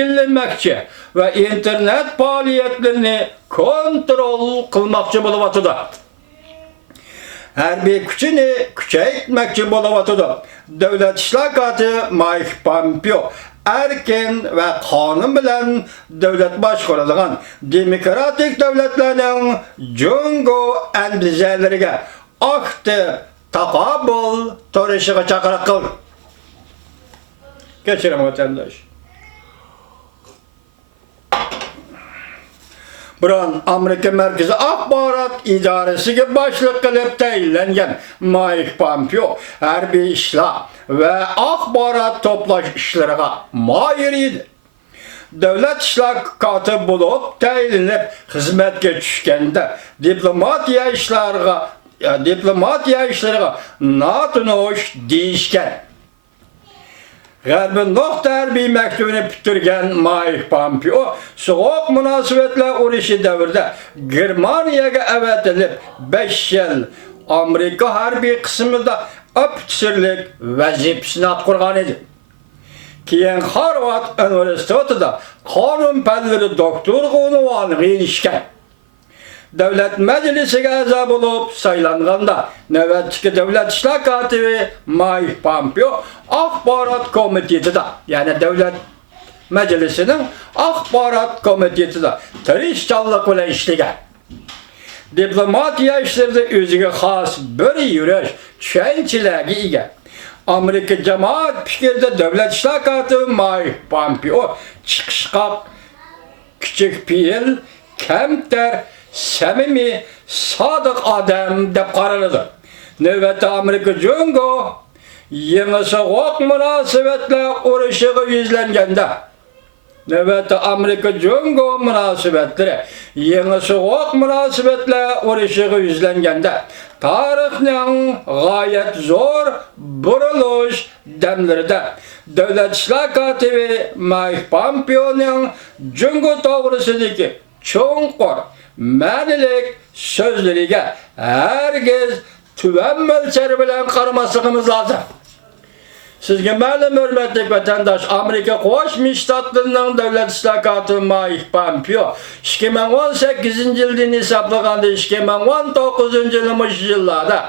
belirlenmekçi ve internet faaliyetlerini kontrol kılmakçı buluvatıdır. Harbiy kuchini kuchaytmoqchi bo'lyapti. Davlat islohoti Mike Pompeo erkin ve qonun bilan davlat boshqariladigan demokratik davlatlarning jungo andizalariga aktiv taqabul to'rishiga chaqiriq qildi. Kechiring vatandosh. Buran Amerika Merkezi Axborot İdaresiga boshliq qilib tayinlangan Mike Pompeo harbiy ishlar ve axborot to'plash ishlariga moyir edi. Davlat ishlar kotibi bo'lib tayinlanib xizmatga tushganda diplomatiya ishlariga notunush deyishgan. G'arbin nokta harbiy maktubini bitirgan Mike Pompeo soğuk münasebetler urushi davrida Germaniyaga avatilib 5 yil Amerika harbiy qismida ofitserlik vazifasini atqurgan edi. Keyin Harvard universitetida qonun fanlari doktorlik unvoniga erishgan. Davlat Meclisi'ne a'zo bo'lib saylanganda navbatdagi davlat ishlar kotibi Mike Pompeo axborot komitetida, ya'ni davlat Meclisi'nin axborot komitetida tirishchanlik bilan ishlagan. Diplomatiya ishlarida o'ziga xos bir yurish tushunchalarga ega. Amerika jamoat fikrida davlat ishlar kotibi Mike Pompeo chiqishqoq, kichik piyil, kamtar, samimiy, sodiq odam deb qaraladi. Navbatda Amerika jungo yangi sovuq munosabatlar urushiga yuzlanganda, navbatda Amerika jungo munosabatlari yangi sovuq munosabatlar urushiga yuzlanganda tarixning g'oyat zo'r burilish damlarida davlat ishlar kotibi Mike Pompeoning jungo to'g'risidagi cho'nqur ma'nilik so'zlariga herkes tuvan mo'lchari bilan qaramasligimiz lozim. Sizga ma'lum hurmatli vatandosh, Amerika Qo'shma Shtatlarining davlat ishlar kotibi Mike Pompeo 2018-yildan hisoblaganda 2019 yillarda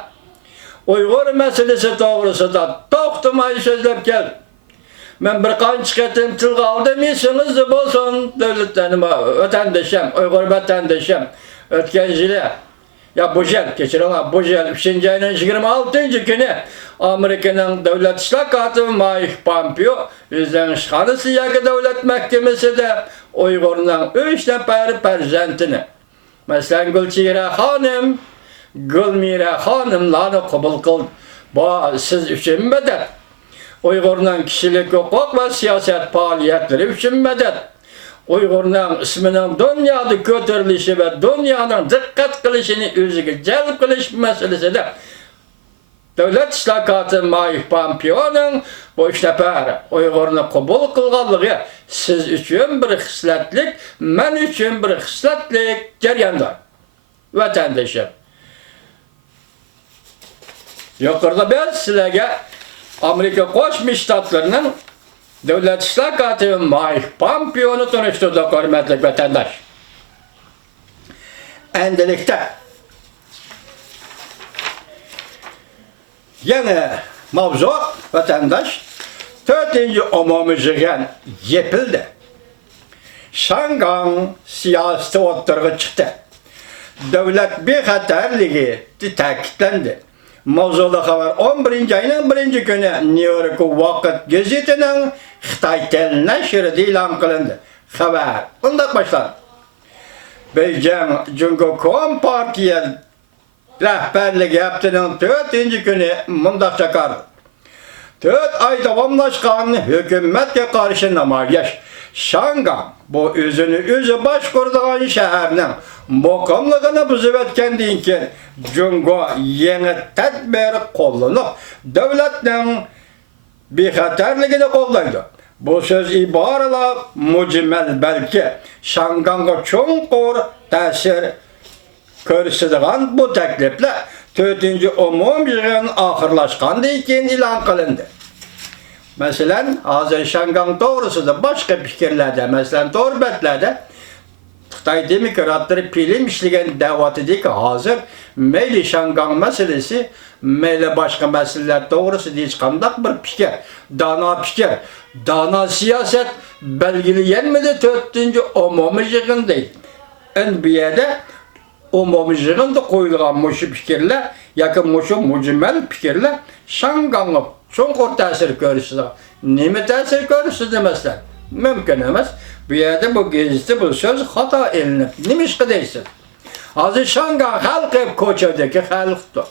Uyg'ur masalasi to'g'risida to'xtamay so'zlab keldi. Men bir qancha qatim tilga oldim, esingizda bo'lsin, davlatlarning vatandoshim, Uyg'ur vatandoshim, o'tgan yili bu yil, kechiring, bu yil 3-oyning 26-kuni Amerikaning davlat ishlar kotibi Mike Pompeo o'zining ishxonasiga davlat mahkamasida Uyg'urning 3 nafar farzandini, masalan Gulchehra xonim, Gulmira xonimlarni qabul qildi. Bu siz uchun madad. Uyg'urning kishilik huquq va siyosat faoliyatlari uchun madad. Uyg'urning ismining dunyoda ko'tarilishi va dunyoning diqqat qilishini o'ziga jalb qilish masalasida davlat ishlar kotibi Mike Pompeoning bu ish nafari Uyg'urni qabul qilganligi siz uchun bir xislatlik, men uchun bir xislatlik jarayondir. Vatandoshim. Yuqorida biz sizlarga Amerika Qo'shma Shtatlarining davlat ishlar kotibi Mike Pompeo'ni tanishtirdik, hurmatli vatandosh. Endilikda yana mavzu vatandosh 4-umumiy yig'in yapildi. Shangang siyosati o'tirg'i chiqdi. Davlat bexatarligi ta'kidlandi. Mavzuda xabar 11-oyning 1-kuni New York Vaqt gazetining Xitoy til nashrida e'lon qilindi. Xabar bunday boshlandi. Beijing Jungo Kompartiya rahbarligi haftaning 4-kuni mundaq chaqirdi. 4 oy davomlashgan hukumatga qarshi namoyish Shangang bu o'zini o'zi boshqaradigan shaharning muqimligini buzib o'tgandan keyin Jungo yangi tadbir qo'llanib, davlatning bexatarligini qo'llaydi. Bu so'z iboralar mujmal, balki Shangangga cho'nqur ta'sir ko'rsatadigan bu takliflar 4-umumiy yig'in oxirlashgandan keyin e'lon qilindi. Mesela hazır Şangan doğrusu da başka fikirlerde, mesela Torbetlerde Xitay demokratları pilim işleyen davatı değil ki hazır meyli Şangan meselesi, meyli başka meseleler doğrusu değil kandak bir fikir, dana siyaset belgeleyenmedi 4. umumi yığın değil. NBA'de umumi yığında koyulgan muşu fikirler, yakın muşu mucimel fikirler Şangan'ı çok tesir görürsüz. Nime tesir görürsüz demezler. Mümkün emez. Bir yerde bu gezisi bu söz hata elinip. Nimiş ki değilsin. Hazır Şangan halkı Koçe'deki halktı.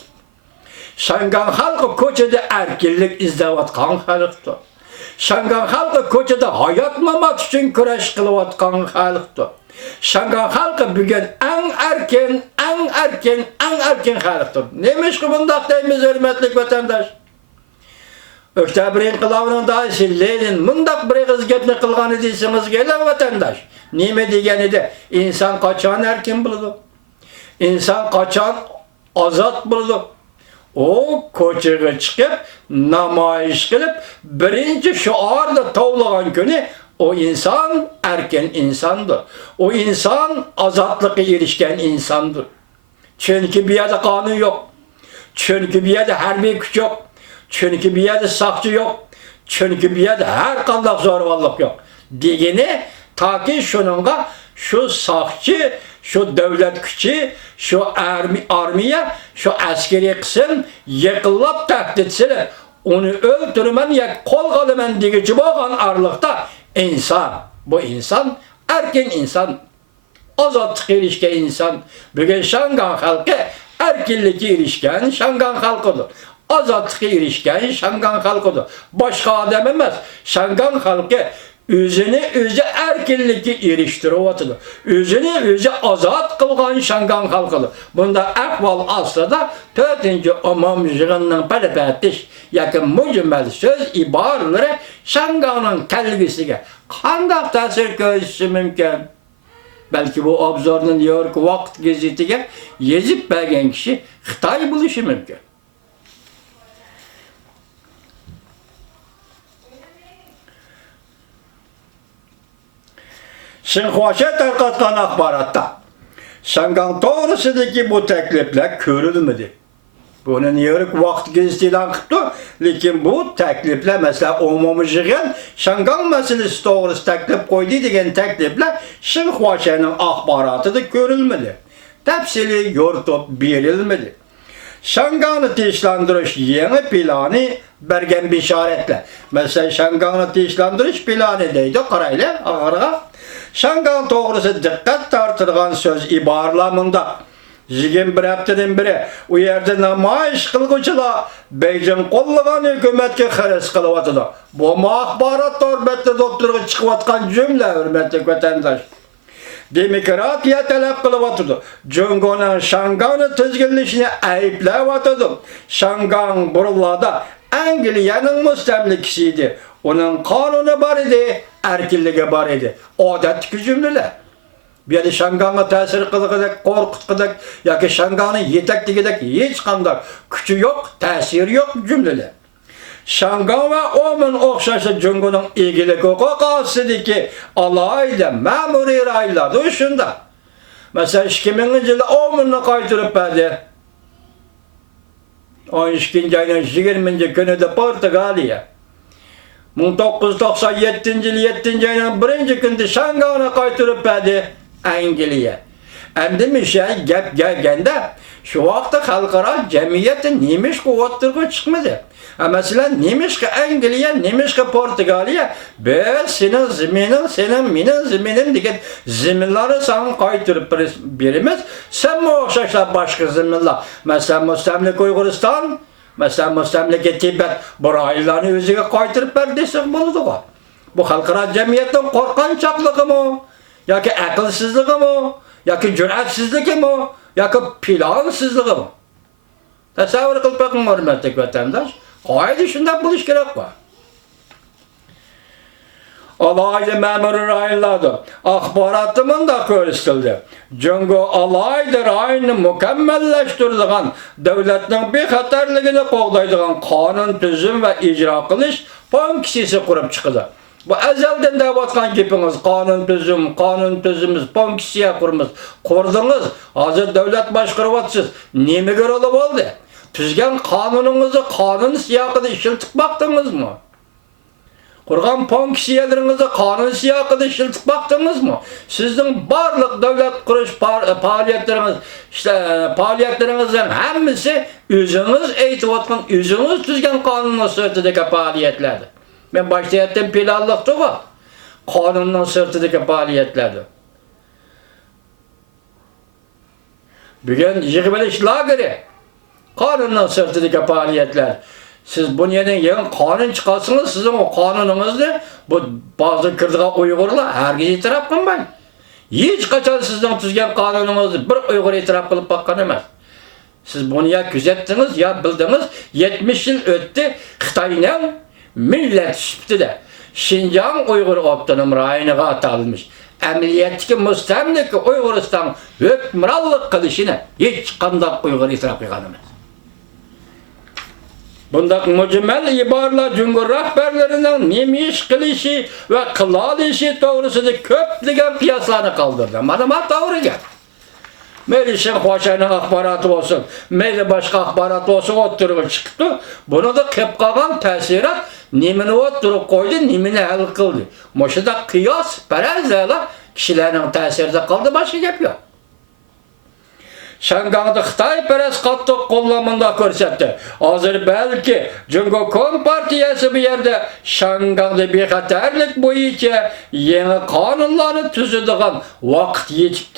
Şangan halkı Koçe'de erkillik izlevatkan halktı. Şangan halkı Koçe'de hayat mamak için küreş kılıvatkan halktı. Şangan halkı bugün en erken halktır. Neymiş ki bundak deyimiz hürmetlik vatandaş? Öktabir inkılabının daisi Lenin bundak bir hizmetini kılganı deysiniz gelen vatandaş. Nime degeni de insan kaçan erken buldu. İnsan kaçan azat buldu. O koçağa çıkıp namayiş kılıp birinci şuarda tavlagan günü o insan erken insandır. O insan azatlıkla erişken insandır. Çünkü bir yerde kanun yok. Çünkü bir yerde harbi güç yok. Çünkü bir yerde sakçı yok. Çünkü bir yerde her kandak zorbalık yok. Degeni ta ki şununla şu sakçı, şu devlet gücü, şu armiye, şu askeri kısım yıkılıp tehditsini onu öldürmen ya kol kalımen digici boğan arlıkta insan. Bu insan erken insan. Azatlık ilişken insan. Bugün Şangan halkı erkinlik ilişken Şangan halkıdır. Azatlık ilişken Şangan halkıdır. Başka adam emez. Şangan halkı özü erkinlikki eriştiriyotidir. Özü azat kılgan Şangan halkıdır. Bunda ahval aslında 4. umum yığınının pəlbətdiş yakın mücmel söz ibarları Şangan'ın kelgisine kandak tasir göğüsü mümkün. Belki bu obzorun New York Vakt gezitiga yezip bergen kişi Xitay buluşu mümkün. Sinxuaşa tarqatqan axbaratda Şangan doğrusudaki bu teklifler görülmedi. Bunu New York Vakt geziti ilan qıptı. Lekin bu teklifler mesela umumi yığın Şangan meselesi doğrusu teklif koydu degen teklifler Sinxuaşa'nın axbaratıda görülmedi. Tepsili yorutup berilmedi. Şangan'ı teşlandırış yeni planı bergen bişaretle. Mesela Şangan'ı teşlandırış planı deydi qarayla ağırğa. Şangan doğrusu dikkat tartırgan söz ibarlamında. Jigin bir haftadan biri o yerde namayiş kılgıçılar Beijing kollagan hükümetke xeres kılıvatıdı. Bu mahbarat torbette doktorga çıkıvatkan cümle hürmetlik vatandaş. Demokratiya talep kılıvatıdı. Cungo'nun Şangan'ı tizginlişini ayıplayavatıdı. Şangan buralarda Anglia'nın müstemlikisiydi. Onun kanunu var idi, erkinliği var idi. Odetteki cümleler. Bir yerde Şangan'a tesir kılıqıdak, korkutqıdak, ya ki Şangan'ı yetekliğidak, hiç kandak küçü yok, tesir yok cümleler. Şangan ve onun okşaşı Cungo'nun ilgili hukuk asıdaki alayla, memuri rayla dışında. Mesela 2000 yılda Omun'u kaytırıp verdi. 12. ayının 20. günü de Portugalya. 1997 yıl 7. ayının 1. günde Şangan'a kaytırıp verdi Angliya. Endi bir şey gap gelgende şu vakti halkara cemiyetin nimiş kuvvetlere çıkmadı. Mesela nimiş ki Angliya, nimiş ki Portugalya, senin zeminin, senin minin zeminin diye zeminleri sana kaytırıp birimiz, sen mi okşaşlar başka zeminler? Mesela Müstemlik Uyguristan, mesela Müstemlik Tibet, bu raylarını özüge kaytırıp verdiysen buldu o. Bu halkara cemiyetin korkan çaplığı mı? Ya ki akılsızlığı mı? Ya ki cüretsizliği mi? Ya ki plansızlığı mı? Tasavvur kılıp bakın hürmetlik vatandaş. Haydi şundan buluş gerek var. alaylı memur rayonlarda axbaratımında ko'rsatildi. Jungo alaylı rayonni mukammallaştıradigan davlatning bexatarligini qo'g'daydigan qonun tuzum va ijro qilish funksiyasi qurib chiqdi. Bu ezelden deyotgan gepiniz, kanun tüzümüz, fonksiya kurumuz, kurdunuz, hazır devlet başkırıvatsız, nemi göreli oldu? Tüzgen kanununuzu, kanun siyakını işiltip baktınız mı? Kurgan fonksiyalarınızı, kanun siyakını işiltip baktınız mı? Sizin barlık devlet kuruş faaliyetleriniz, faaliyetlerinizin hemmisi özünüz eğitibatın, özünüz tüzgen kanunun sırtındaki faaliyetlerdi. Ben başta ettim planlıktı o. Kanunun sırtındaki faaliyetlerdi. Bugün yığıbılış lageri. Kanunun sırtındaki faaliyetler. Siz bunun yerine kanun çıkarsınız, sizin o kanununuzdu. Bu bazı kırdığa Uygurlar herkes itiraf kılmayın. Hiç kaçan sizden tüzgen kanununuzdu. Bir Uygur itiraf kılıp bakkan emez. Siz bunu ya küzettiniz ya bildiniz. 70 yıl öttü Xitay'ın millet şüptü de Şinjan Uygur Otonom Rayoniga atalmış. Emniyetteki müstemliki Uyguristan hükmranlık kılışını hiç kandak Uygur itiraf kılganımız. Bundak mücmel ibarlar Cumhur rahberlerinden nemi kılışı ve kılalışı doğrusunda köplügen kıyaslarını kaldırdı. Malumat doğru gel. Meclisin hoşayının akbaratı olsun, meclis başka akbaratı olsun oturumu çıktı. Bunu da kep kalan tesirat nemini oturup koydu, nemini hal kıldı. Moşada kıyas, perezlerle kişilerin tesirde kaldı, başka yapıyor. Şangang'da Xitay perez katlı kullanımında körsetti. Hazır belki Cumhur Kompartiyası bir yerde Şangang'da bir xatarlık boyunca yeni kanunları tüzüdüğün vakit yetip